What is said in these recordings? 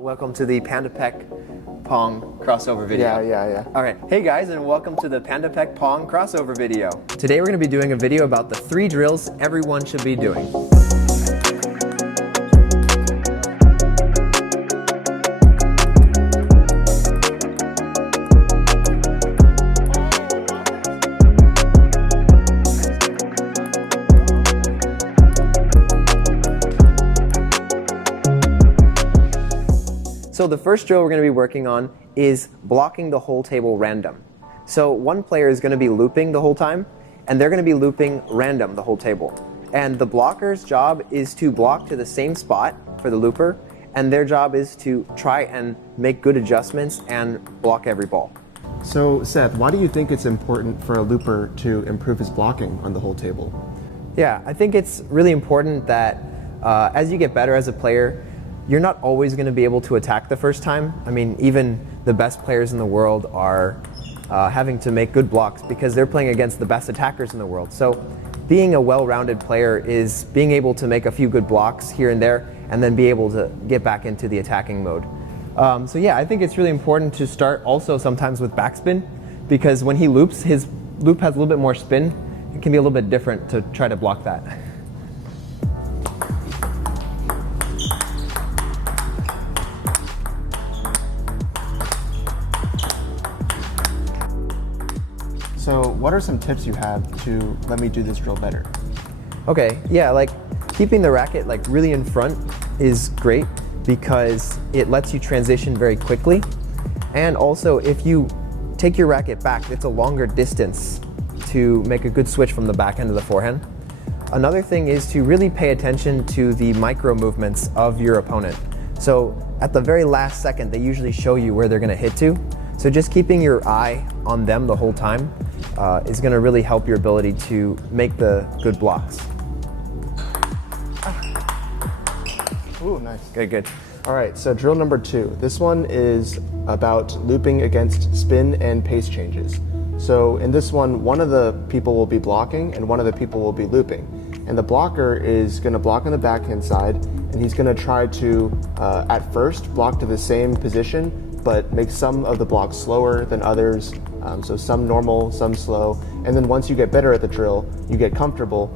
Welcome to the PandaPong crossover video. Yeah. All right, hey guys, and welcome to the PandaPong crossover video. Today we're going to be doing a video about the 3 drills everyone should be doing. So the first drill we're going to be working on is blocking the whole table random. So one player is going to be looping the whole time, and they're going to be looping random the whole table. And the blocker's job is to block to the same spot for the looper, and their job is to try and make good adjustments and block every ball. So Seth, why do you think it's important for a looper to improve his blocking on the whole table? Yeah, I think it's really important that as you get better as a player, you're not always going to be able to attack the first time. I mean, even the best players in the world are having to make good blocks because they're playing against the best attackers in the world. So being a well-rounded player is being able to make a few good blocks here and there and then be able to get back into the attacking mode. So yeah, I think it's really important to start also sometimes with backspin, because when he loops, his loop has a little bit more spin. It can be a little bit different to try to block that. So what are some tips you have to let me do this drill better? Okay, yeah, like keeping the racket like really in front is great because it lets you transition very quickly. And also if you take your racket back, it's a longer distance to make a good switch from the backhand to the forehand. Another thing is to really pay attention to the micro movements of your opponent. So at the very last second, they usually show you where they're gonna hit to. So just keeping your eye on them the whole time is going to really help your ability to make the good blocks. Ooh, nice. Good. All right, so drill number 2. This one is about looping against spin and pace changes. So in this one of the people will be blocking and one of the people will be looping. And the blocker is going to block on the backhand side, and he's going to try to, at first, block to the same position, but make some of the blocks slower than others, so some normal, some slow. And then once you get better at the drill, you get comfortable,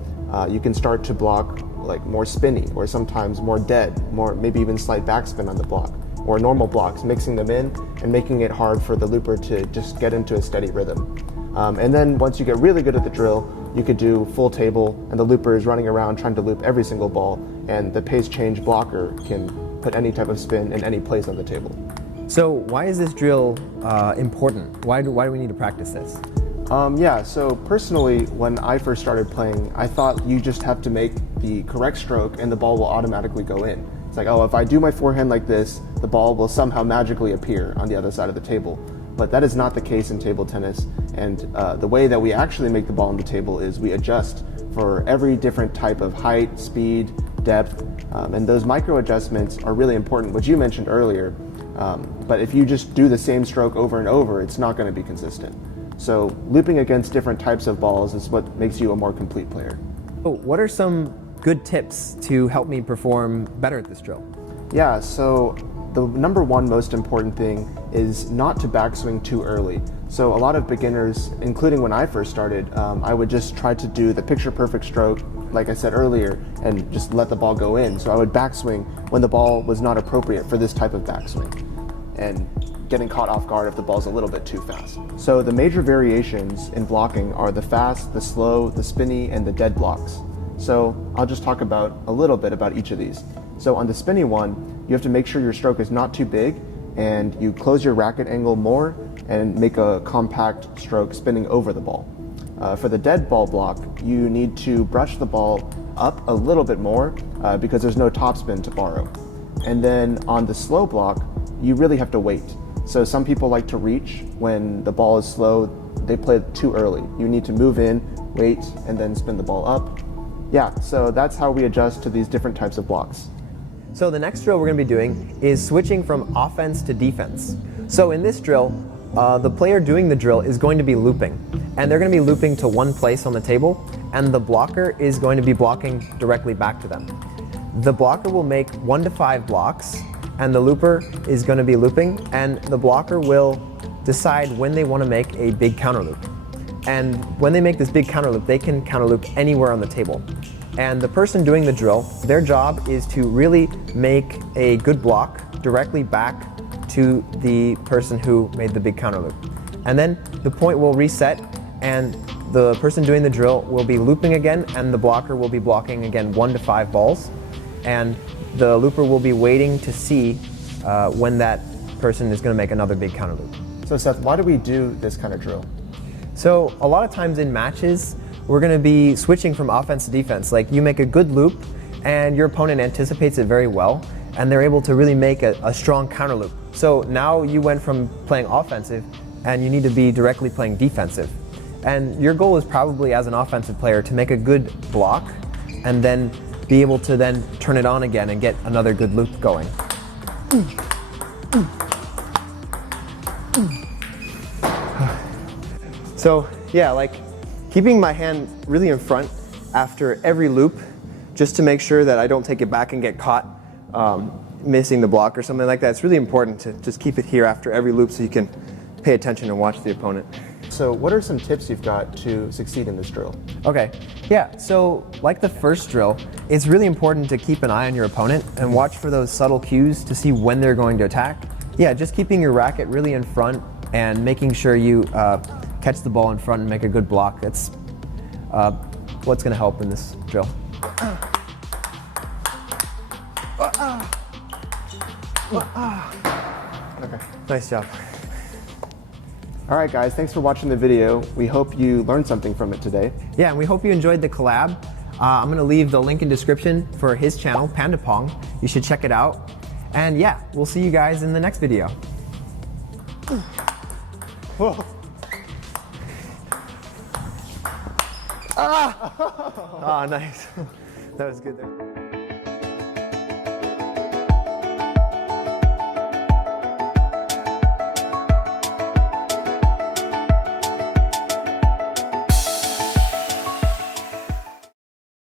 you can start to block like more spinny, or sometimes more dead, more maybe even slight backspin on the block, or normal blocks, mixing them in and making it hard for the looper to just get into a steady rhythm. And then once you get really good at the drill, you could do full table, and the looper is running around trying to loop every single ball, and the pace change blocker can put any type of spin in any place on the table. So why is this drill important? Why do we need to practice this? Yeah, so personally, when I first started playing, I thought you just have to make the correct stroke and the ball will automatically go in. It's like, oh, if I do my forehand like this, the ball will somehow magically appear on the other side of the table. But that is not the case in table tennis, and the way that we actually make the ball on the table is we adjust for every different type of height, speed, depth, and those micro adjustments are really important, which you mentioned earlier. But if you just do the same stroke over and over, it's not going to be consistent. So looping against different types of balls is what makes you a more complete player. So what are some good tips to help me perform better at this drill? Yeah, so the number one most important thing is not to backswing too early. So a lot of beginners, including when I first started, I would just try to do the picture perfect stroke, like I said earlier, and just let the ball go in. So I would backswing when the ball was not appropriate for this type of backswing, and getting caught off guard if the ball's a little bit too fast. So the major variations in blocking are the fast, the slow, the spinny, and the dead blocks. So I'll just talk about a little bit about each of these. So on the spinny one, you have to make sure your stroke is not too big, and you close your racket angle more and make a compact stroke spinning over the ball. For the dead ball block, you need to brush the ball up a little bit more because there's no topspin to borrow. And then on the slow block, you really have to wait. So some people like to reach when the ball is slow. They play it too early. You need to move in, wait, and then spin the ball up. Yeah, so that's how we adjust to these different types of blocks. So the next drill we're going to be doing is switching from offense to defense. So in this drill, the player doing the drill is going to be looping, and they're going to be looping to one place on the table, and the blocker is going to be blocking directly back to them. The blocker will make 1 to 5 blocks, and the looper is going to be looping, and the blocker will decide when they want to make a big counter loop. And when they make this big counter loop, they can counter loop anywhere on the table. And the person doing the drill, their job is to really make a good block directly back to the person who made the big counter loop. And then the point will reset, and the person doing the drill will be looping again, and the blocker will be blocking again 1 to 5 balls. And the looper will be waiting to see when that person is going to make another big counter loop. So Seth, why do we do this kind of drill? So a lot of times in matches, we're going to be switching from offense to defense. Like, you make a good loop, and your opponent anticipates it very well, and they're able to really make a strong counter loop. So now you went from playing offensive, and you need to be directly playing defensive. And your goal is probably, as an offensive player, to make a good block, and then be able to then turn it on again and get another good loop going. So yeah, like keeping my hand really in front after every loop, just to make sure that I don't take it back and get caught missing the block or something like that. It's really important to just keep it here after every loop so you can pay attention and watch the opponent. So what are some tips you've got to succeed in this drill? Okay, yeah, so like the first drill, it's really important to keep an eye on your opponent and watch for those subtle cues to see when they're going to attack. Yeah, just keeping your racket really in front and making sure you catch the ball in front and make a good block. That's what's going to help in this drill. Okay, nice job. All right, guys, thanks for watching the video. We hope you learned something from it today. Yeah, and we hope you enjoyed the collab. I'm going to leave the link in description for his channel, PandaPong. You should check it out. And yeah, we'll see you guys in the next video. Whoa. Ah! Oh, nice. That was good there.